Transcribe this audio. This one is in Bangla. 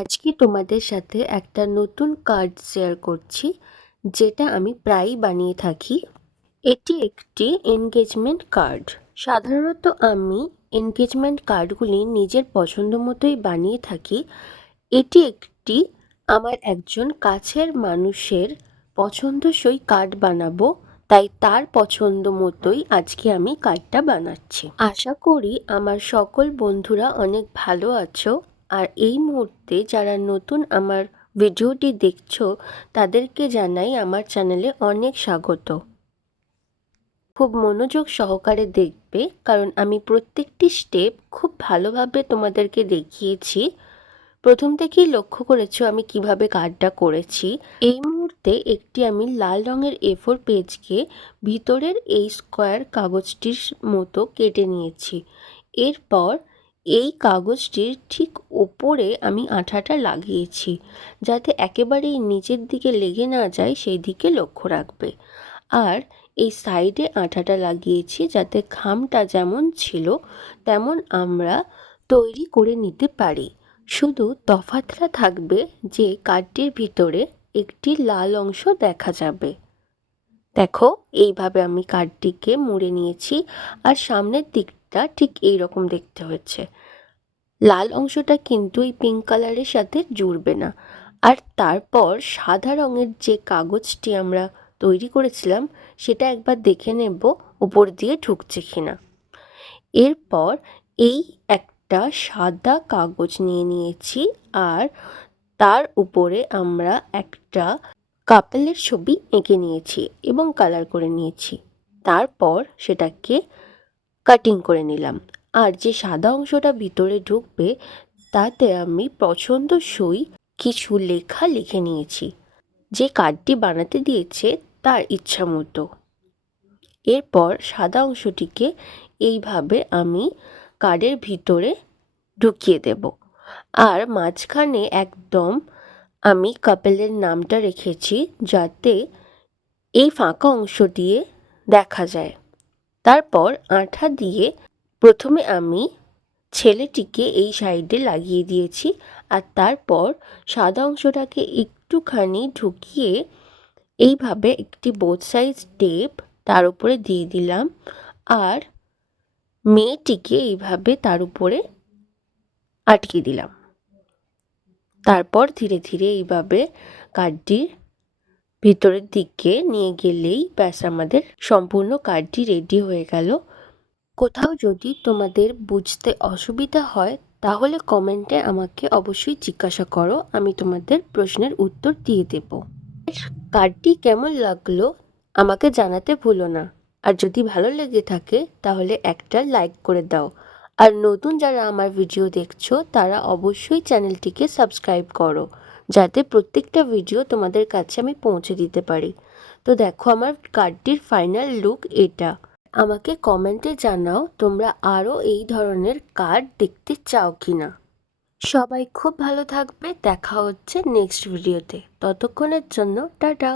আজকে তোমাদের সাথে একটা নতুন কার্ড শেয়ার করছি, যেটা আমি প্রায়ই বানিয়ে থাকি। এটি একটি এনগেজমেন্ট কার্ড। সাধারণত আমি এনগেজমেন্ট কার্ডগুলি নিজের পছন্দ মতোই বানিয়ে থাকি। এটি একটি আমার একজন কাছের মানুষের পছন্দসই কার্ড বানাবো, তাই তার পছন্দ মতোই আজকে আমি কার্ডটা বানাচ্ছি। আশা করি আমার সকল বন্ধুরা অনেক ভালো আছো। আর এই মুহূর্তে যারা নতুন আমার ভিডিওটি দেখছো, তাদেরকে জানাই আমার চ্যানেলে অনেক স্বাগত। খুব মনোযোগ সহকারে দেখবে, কারণ আমি প্রত্যেকটি স্টেপ খুব ভালোভাবে তোমাদেরকে দেখিয়েছি। প্রথম থেকেই লক্ষ্য করেছো আমি কিভাবে কার্ডটা করেছি। এই মুহূর্তে একটি আমি লাল রঙের A4 পেজকে ভিতরের এই স্কোয়ার কাগজটির মতো কেটে নিয়েছি। এরপর এই কাগজটির ঠিক ওপরে আমি আঠাটা লাগিয়েছি, যাতে একেবারেই নিচের দিকে লেগে না যায়, সেই দিকে লক্ষ্য রাখবে। আর এই সাইডে আঠাটা লাগিয়েছি, যাতে খামটা যেমন ছিল তেমন আমরা তৈরি করে নিতে পারি। শুধু তফাৎটা থাকবে যে কার্ডটির ভিতরে একটি লাল অংশ দেখা যাবে। দেখো, এইভাবে আমি কার্ডটিকে মুড়ে নিয়েছি, আর সামনের দিকটা ঠিক এই রকম দেখতে হচ্ছে। লাল অংশটা কিন্তু এই পিঙ্ক কালারের সাথে জুড়বে না। আর তারপর সাদা রঙের যে কাগজটি আমরা তৈরি করেছিলাম, সেটা একবার দেখে নেব উপর দিয়ে ঢুকছে কিনা। এরপর এই একটা সাদা কাগজ নিয়ে নিয়েছি, আর তার উপরে আমরা একটা কাপেলের ছবি এঁকে নিয়েছি এবং কালার করে নিয়েছি। তারপর সেটাকে কাটিং করে নিলাম। আর যে সাদা অংশটা ভিতরে ঢুকবে, তাতে আমি পছন্দসই কিছু লেখা লিখে নিয়েছি, যে কার্ডটি বানাতে দিয়েছে তার ইচ্ছা মতো। এরপর সাদা অংশটিকে এইভাবে আমি কার্ডের ভিতরে ঢুকিয়ে দেব। আর মাঝখানে একদম আমি কাপেলের নামটা রেখেছি, যাতে এই ফাঁকা অংশ দিয়ে দেখা যায়। তারপর আঠা দিয়ে প্রথমে আমি ছেলেটিকে এই সাইডে লাগিয়ে দিয়েছি, আর তারপর সাদা অংশটাকে একটুখানি ঢুকিয়ে এইভাবে একটি বোথ সাইড টেপ তার উপরে দিয়ে দিলাম, আর মেয়েটিকে এইভাবে তার উপরে আটকে দিলাম। তারপর ধীরে ধীরে এইভাবে কার্ডটির ভিতরের দিকে নিয়ে গেলেই ব্যাস আমাদের সম্পূর্ণ কার্ডটি রেডি হয়ে গেল। কোথাও যদি তোমাদের বুঝতে অসুবিধা হয়, তাহলে কমেন্টে আমাকে অবশ্যই জিজ্ঞাসা করো, আমি তোমাদের প্রশ্নের উত্তর দিয়ে দেব। কার্ডটি কেমন লাগলো আমাকে জানাতে ভুলো না। আর যদি ভালো লেগে থাকে তাহলে একটা লাইক করে দাও। আর নতুন যারা আমার ভিডিও দেখছো, তারা অবশ্যই চ্যানেলটিকে সাবস্ক্রাইব করো, যাতে প্রত্যেকটা ভিডিও তোমাদের কাছে আমি পৌঁছে দিতে পারি। তো দেখো, আমার কার্ডটির ফাইনাল লুক এটা। আমাকে কমেন্টে জানাও তোমরা আরও এই ধরনের কার্ড দেখতে চাও কিনা। সবাই খুব ভালো থাকবে। দেখা হচ্ছে নেক্সট ভিডিওতে। ততক্ষণের জন্য টাটা।